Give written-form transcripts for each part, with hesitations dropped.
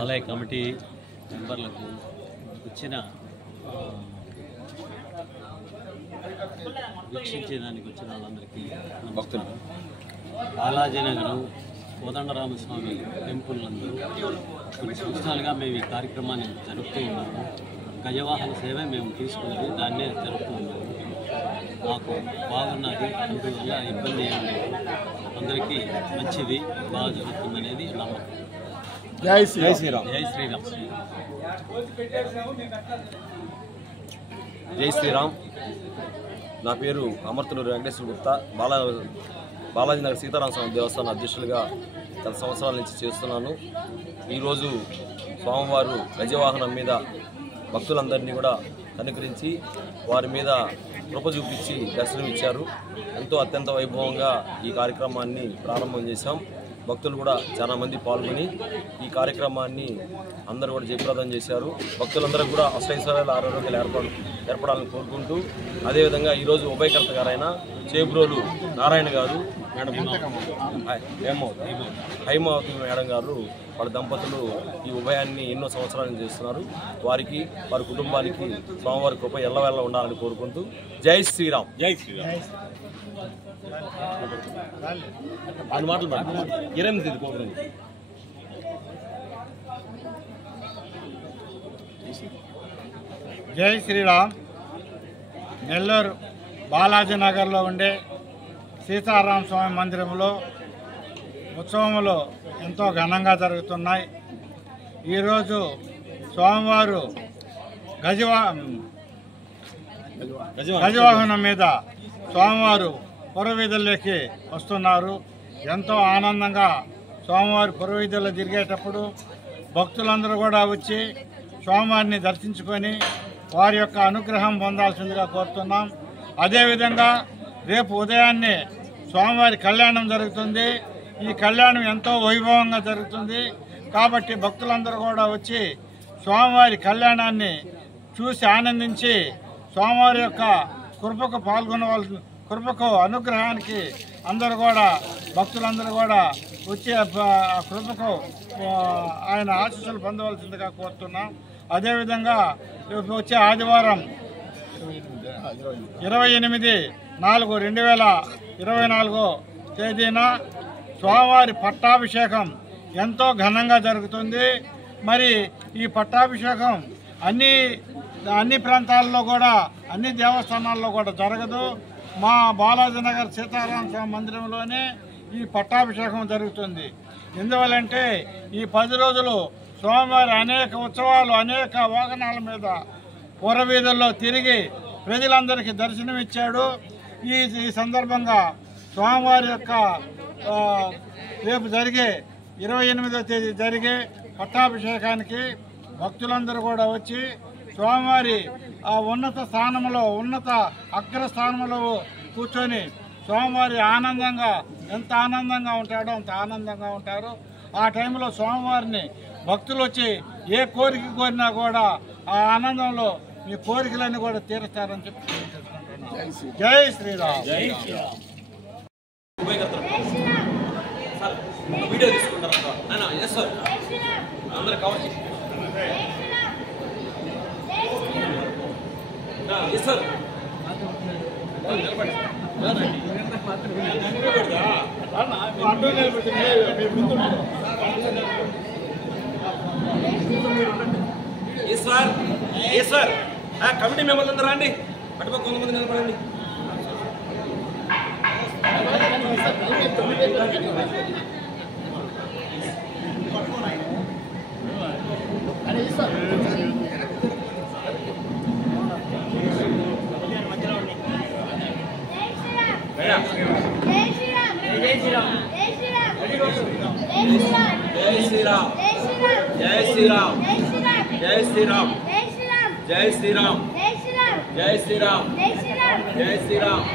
ఆలయ కమిటీ మెంబర్లకు వచ్చిన వీక్షించేదానికి వచ్చిన వాళ్ళందరికీ నమస్కారం. బాలాజీనగర్ కోదండరామస్వామి టెంపుల్ నందు కొన్ని సంవత్సరాలుగా మేము ఈ కార్యక్రమాన్ని జరుపుతూ ఉన్నాము. గజవాహన సేవ మేము తీసుకున్నది దాన్నే జరుపుతూ ఉన్నాము. మాకు బాగున్నది, అందువల్ల ఇబ్బంది ఏం లేదు. అందరికీ మంచిది, బాగా జరుగుతుందనేది నమ్మకం. జై శ్రీరామ్. జై శ్రీరామ్. జై శ్రీరామ్. నా పేరు అమర్తులూరు వెంకటేశ్వర గుప్తా. బాలాజీనగర్ సీతారామస్వామి దేవస్థానం అధ్యక్షులుగా గత సంవత్సరాల నుంచి చేస్తున్నాను. ఈరోజు స్వామివారు గజవాహనం మీద భక్తులందరినీ కూడా కనుకరించి వారి మీద కృప చూపించి దర్శనం ఇచ్చారు. ఎంతో అత్యంత వైభవంగా ఈ కార్యక్రమాన్ని ప్రారంభం చేశాం. భక్తులు కూడా చాలా మంది పాల్గొని ఈ కార్యక్రమాన్ని అందరూ కూడా జయప్రదం చేశారు. భక్తులందరూ కూడా అష్టైశ్వర్యాల ఆరోగ్యాలు ఏర్పడాలని కోరుకుంటూ, అదేవిధంగా ఈరోజు ఉభయకర్త గారైన చేబ్రోలు నారాయణ గారు, మేడం హైమావతి మేడం గారు, వాళ్ళ దంపతులు ఈ ఉభయాన్ని ఎన్నో సంవత్సరాలు చేస్తున్నారు. వారికి, వారి కుటుంబానికి స్వామివారి కృప ఎల్లవేళ ఉండాలని కోరుకుంటూ జై శ్రీరామ్. జై శ్రీరామ్. జై శ్రీరామ్. నెల్లూరు బాలాజీనగర్లో ఉండే సీతారామ స్వామి మందిరంలో ఉత్సవములు ఎంతో ఘనంగా జరుగుతున్నాయి. ఈరోజు స్వామివారు గజవాహనం మీద స్వామివారు పురవీధుల్లోకి వస్తున్నారు. ఎంతో ఆనందంగా స్వామివారి పురవీధుల్లో తిరిగేటప్పుడు భక్తులందరూ కూడా వచ్చి స్వామివారిని దర్శించుకొని వారి యొక్క అనుగ్రహం పొందాల్సిందిగా కోరుతున్నాం. అదేవిధంగా రేపు ఉదయాన్నే స్వామివారి కళ్యాణం జరుగుతుంది. ఈ కళ్యాణం ఎంతో వైభవంగా జరుగుతుంది. కాబట్టి భక్తులందరూ కూడా వచ్చి స్వామివారి కళ్యాణాన్ని చూసి ఆనందించి స్వామివారి యొక్క కృపకు పాల్గొనవలసి, కృపకు అనుగ్రహానికి అందరూ కూడా భక్తులందరూ కూడా వచ్చి ఆ కృపకు ఆయన ఆశీస్సులు పొందవలసిందిగా కోరుతున్నాం. అదేవిధంగా వచ్చే ఆదివారం 28/4/2024 తేదీన స్వామివారి పట్టాభిషేకం ఎంతో ఘనంగా జరుగుతుంది. మరి ఈ పట్టాభిషేకం అన్ని ప్రాంతాల్లో కూడా అన్ని దేవస్థానాల్లో కూడా జరగదు. మా బాలాజీనగర్ సీతారామ స్వామి మందిరంలోనే ఈ పట్టాభిషేకం జరుగుతుంది. ఎందువల్లంటే ఈ 10 రోజులు స్వామివారి అనేక ఉత్సవాలు అనేక వాహనాల మీద పురవీధుల్లో తిరిగి ప్రజలందరికీ దర్శనమిచ్చాడు. ఈ సందర్భంగా స్వామివారి యొక్క రేపు జరిగే 28వ తేదీ జరిగే పట్టాభిషేకానికి భక్తులందరూ కూడా వచ్చి స్వామివారి ఆ ఉన్నత అగ్రస్థానంలో కూర్చొని స్వామివారి ఎంత ఆనందంగా ఉంటాడో అంత ఆనందంగా ఉంటారు. ఆ టైంలో స్వామివారిని భక్తులు వచ్చి ఏ కోరిక కోరినా కూడా ఆ ఆనందంలో మీ కోరికలన్నీ కూడా తీరుస్తారని చెప్పి తెలుసుకుంటున్నాను. జై శ్రీరామ్. వీడియో తీసుకుంటారు అందరు కవర్ సార్ సార్ కమిటీ మెంబర్లు అందరూ రండి. అటుపక్క కొంతమంది నిలబడండి. జై శ్రీరామ్. జై శ్రీరామ్. జై శ్రీరామ్. జై శ్రీరామ్. జై శ్రీరామ్. జై శ్రీరామ్. జై శ్రీరామ్. జై శ్రీరామ్.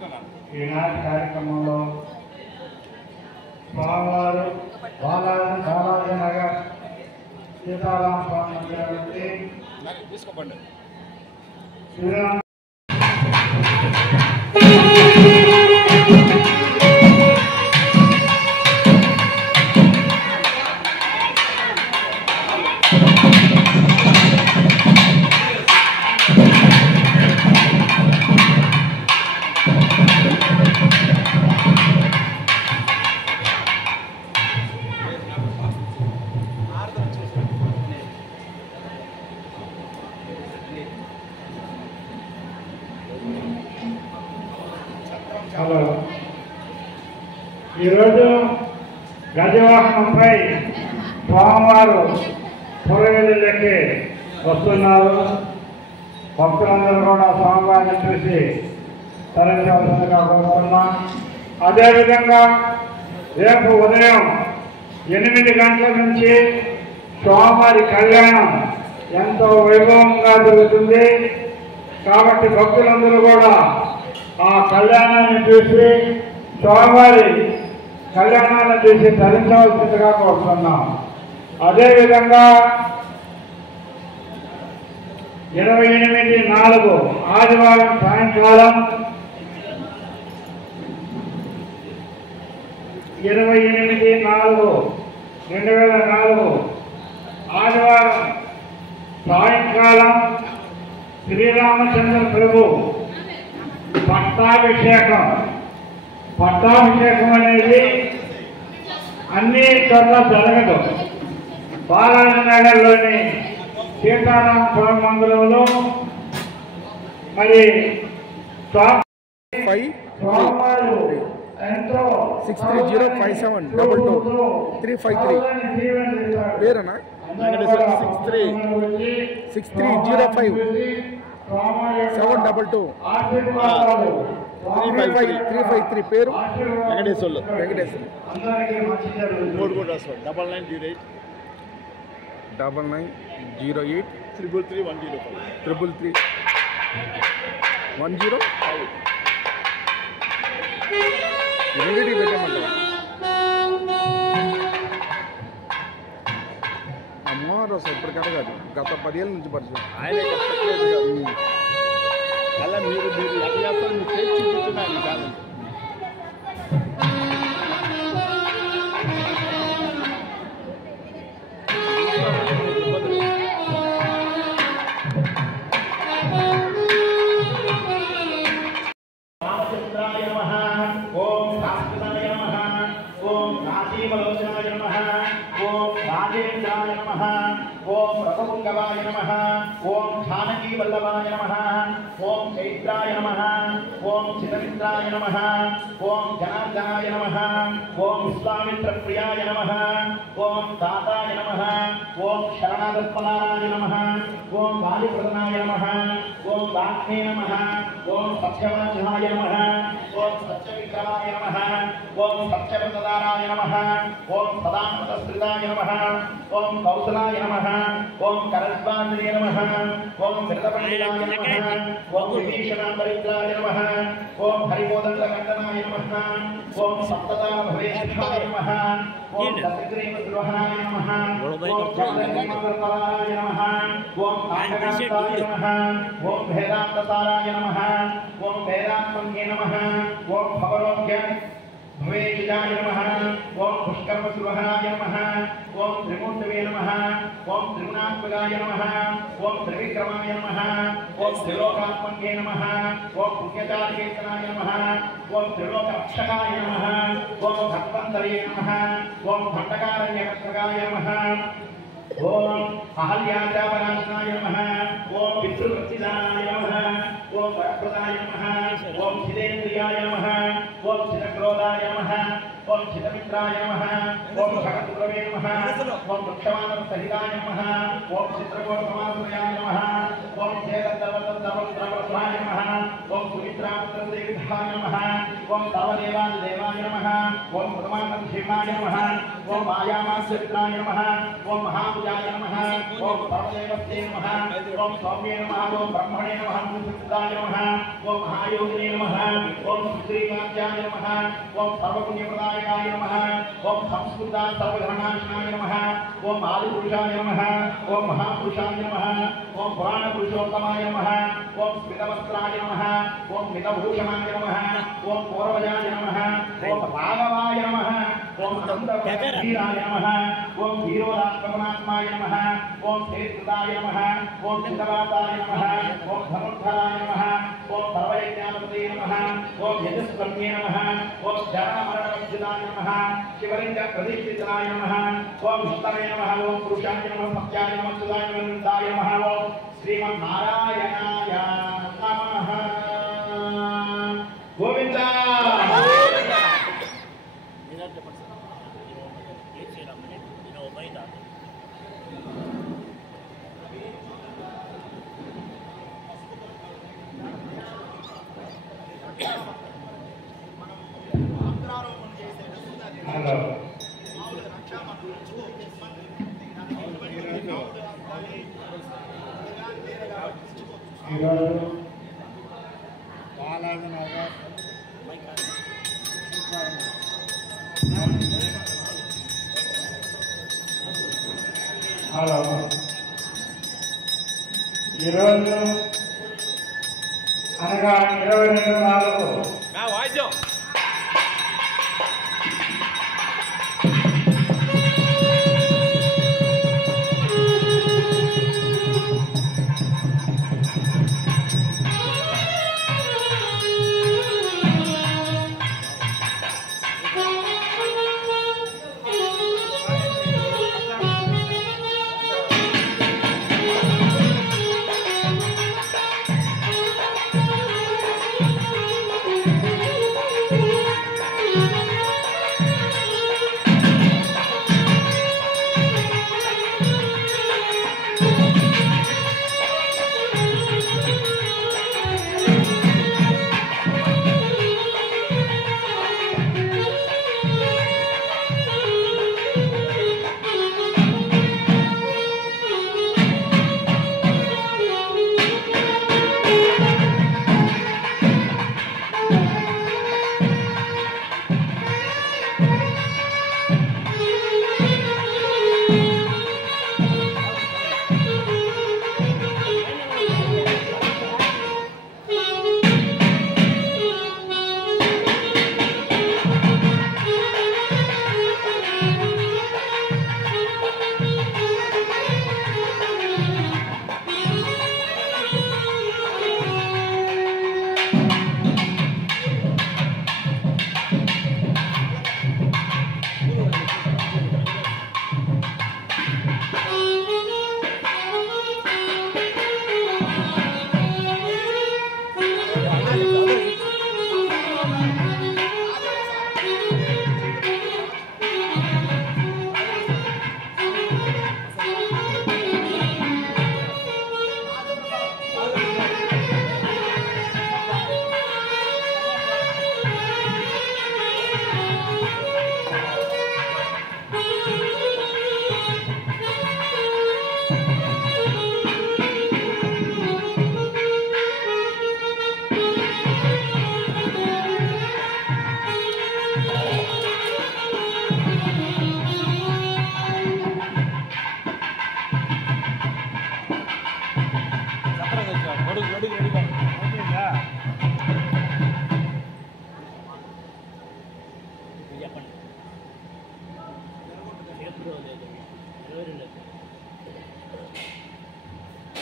ఈనాటి కార్యక్రమంలో స్వామివారు బాలాజీ నగర్ సీతారామ స్వామి మందిరం నుండి శ్రీరామ్ హలో, ఈరోజు గజవాహనంపై స్వామివారు పురవీధులకి వస్తున్నారు. భక్తులందరూ కూడా స్వామివారిని చూసి తరించవలసిందిగా కోరుతున్నాం. అదేవిధంగా రేపు ఉదయం 8 గంటల నుంచి స్వామివారి కళ్యాణం ఎంతో వైభవంగా జరుగుతుంది. కాబట్టి భక్తులందరూ కూడా ఆ కళ్యాణాన్ని చూసి స్వామివారి కళ్యాణాన్ని చూసి ధరించవలసిందిగా కోరుతున్నాం. అదేవిధంగా 28/4 ఆదివారం సాయంకాలం 28/4/2004 ఆదివారం సాయంకాలం శ్రీరామచంద్ర ప్రభు పట్టాభిషేకం అనేది అన్ని చోట్ల జరగదు. బాలాజీ నగర్లోని సీతారామ స్వామి మందిరంలో మరి స్వామివారు ఎంతో 6305722353 పేరనా 6305722353 పేరు వెంకటేశ్వర్లు. కోడ్ కూడా రాసుకోండి 9908 9908 333 105 రెండింటికి పెట్టామంటారు. అమ్మవారు అసలు ఇప్పుడు కథ కాదు, గత 10 ఏళ్ళ నుంచి పరిచయం. ఆయనే అలా మీరు ఎట్లా చేస్తారు, మీరు చేసి చూపించున్నారు కాదు. ఓం రఘుపుంగవాయ నమః. ఓం జానకీ వల్లభాయ నమః. ఓం చైత్రాయ నమః. ఓం చితమిత్రాయ నమః. ఓం జనార్దనాయ నమః. ఓం విశ్వామిత్ర ప్రియాయ నమః. ఓం దాతాయ నమః. ఓం శరణాగతపరాయ నమః. ఓం వాయుప్రదనాయ నమః. ఓం వాగ్నే నమః. ఓం సత్యవాచనాయ నమః. ఓం సత్యవిక్రమాయ నమః. ఓం సత్యవ్రతదారాయ నమః. ఓం సదానందశ్రితాయ నమః. ఓం కౌసలాయ నమః. ఓం కరస్పాంద్రియ నమః. ఓం విరదపండితాయ నమః. ఓం విభీషణాంబరిద్రాయ నమః. ఓం హరిమోదండకంఠనాయ నమః. ఓం సప్తదా భవేశాయ నమః. ఓం దశగ్రీవ సువహనాయ నమః. ఓం చంద్రమోదరాయ నమః. ఓం కాండకాంతాయ నమః. ఓం వేదాంతసారాయ నమః. ఓం వేదాత్మన్యే నమః. ఓం భవరోగ్య భవేషిజాయ నమః. ఓం పుష్కర్మసువహనాయ నమః. ఓం త్రిమూర్తవే నమః. ఓం త్రిగుణాత్మకాయ నమః. ఓం త్రివిక్రమాయ నమః. ఓం త్రిలోకాత్మకే నమః. ఓం పుణ్యచారికేతనాయ నమః. ఓం త్రిలోకరక్షకాయ నమః. ఓం భక్తంతరే నమః. ఓం భండకారణ్యకర్తకాయ నమః. ఓం అహల్యాచాపనాశనాయ నమః. ఓం పితృవృత్తిదానాయ నమః. ఓం వరప్రదాయ నమః. ఓం చిదేంద్రియాయ నమః. ఓం చిదక్రోధాయ నమః. ఓం చిదమిత్రాయ నమః. ఓం భగవద్గురవే నమః. ఓం వృక్షమానసహితాయ నమః. ఓం చిత్రకోటసమాశ్రయాయ నమః. ఓం చేదత్తవత్తవత్రవత్రాయ నమః. ఓం సుమిత్రాపుత్రదేవిధాయ నమః. ఓం తవదేవాదేవాయ నమః. ఓం ప్రమాణశివాయ నమః. ఓం మాయామాశ్రితాయ నమః. ఓం మహాభుజాయ నమః. ఓం పరమదేవతే నమః. ఓం సౌమ్యే నమః. ఓం బ్రహ్మణే నమః. సిద్ధాయ నమః. ఓం మహాయోగినే నమః. ఓం सर्वैश्वर्याराध्याय नमः ओम सर्वपुण्यप्रदायकाय नमः ओम संस्कृता सर्वधर्मनाशनाय नमः ओम आदिपुरुषाय नमः ओम महापुरुषाय नमः ओम पुराणपुरुषोत्तमाय नमः ओम स्मितवस्त्राय नमः ओम मितभूषणाय नमः ओम पौरवजाय नमः ओम राघवाय नमः ओम नंदवीराय नमः ओम वीरोदात्मनात्माय नमः ओम श्रीकृताय नमः ओम चित्तवासाय नमः ओम धनुर्धराय नमः ओम सर्वयज्ञापतये नमः ओम यजस्कर्म्ये नमः ओम जरामरणवर्जिताय नमः शिवलिंग प्रतिष्ठिताय नमः ओम विष्णवे नमः ओम पुरुषाय नमः सत्याय नमः सुदाय नमः नित्याय नमः ओम श्रीमन्नारायणाय नमः गोविंदा హలో ఈరోజు బాలాజీ నగర్ హలో ఈరోజు అనగా 22/4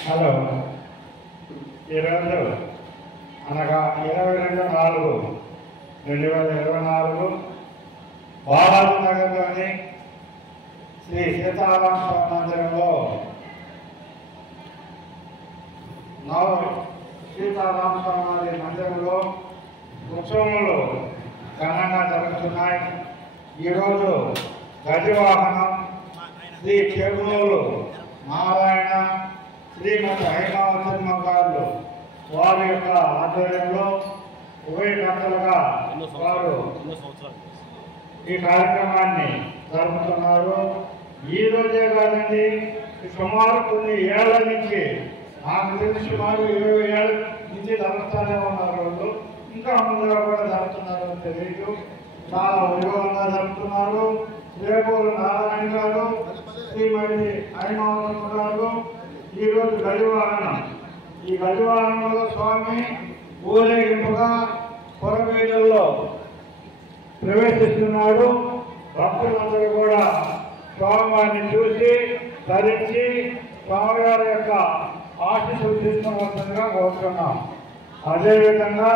హలో ఈరోజు అనగా 22/4/2024 బాలాజీ నగర్లోని శ్రీ సీతారామ స్వామి మందిరంలో సీతారామ స్వామి మందిరంలో ఉత్సవములు ఘనంగా జరుగుతున్నాయి. ఈరోజు గజవాహనం శ్రీ చెరువులు నారాయణ శ్రీమతి హైమావతమ్మ గారు వారి యొక్క ఆధ్వర్యంలో ఉభయ గంటలుగా వారు ఈ కార్యక్రమాన్ని జరుపుతున్నారు. ఈ రోజే కాదండి, సుమారు కొన్ని ఏళ్ల నుంచి నాకు తెలిసి సుమారు 20 ఏళ్ళ నుంచి జరుపుతూనే ఉన్నారు వాళ్ళు. ఇంకా ముందుగా కూడా జరుపుతున్నారు తెలియదు. చాలా వైభవంగా జరుపుతున్నారు. రేపోలు నారాయణ గారు, శ్రీమతి హరిమోహన్ గారు ఈరోజు గజవాహనం. ఈ గజవాహనంలో స్వామి ఊరేగింపుగా పొరపేటల్లో ప్రవేశిస్తున్నాడు. భక్తులందరూ కూడా స్వామివారిని చూసి ధరించి స్వామివారి యొక్క ఆశీస్సులు తీసుకోవాల్సిందిగా కోరుతున్నాం. అదేవిధంగా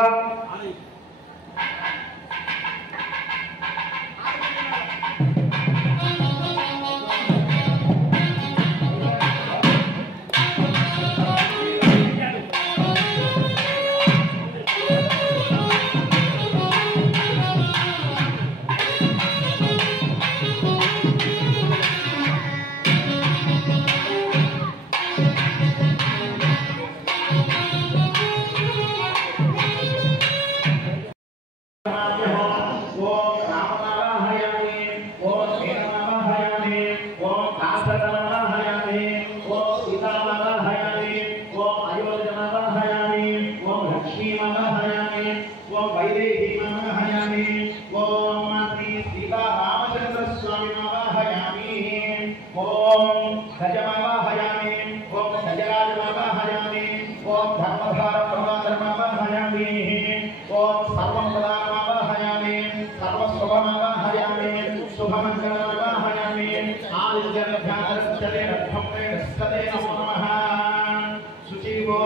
శుచివో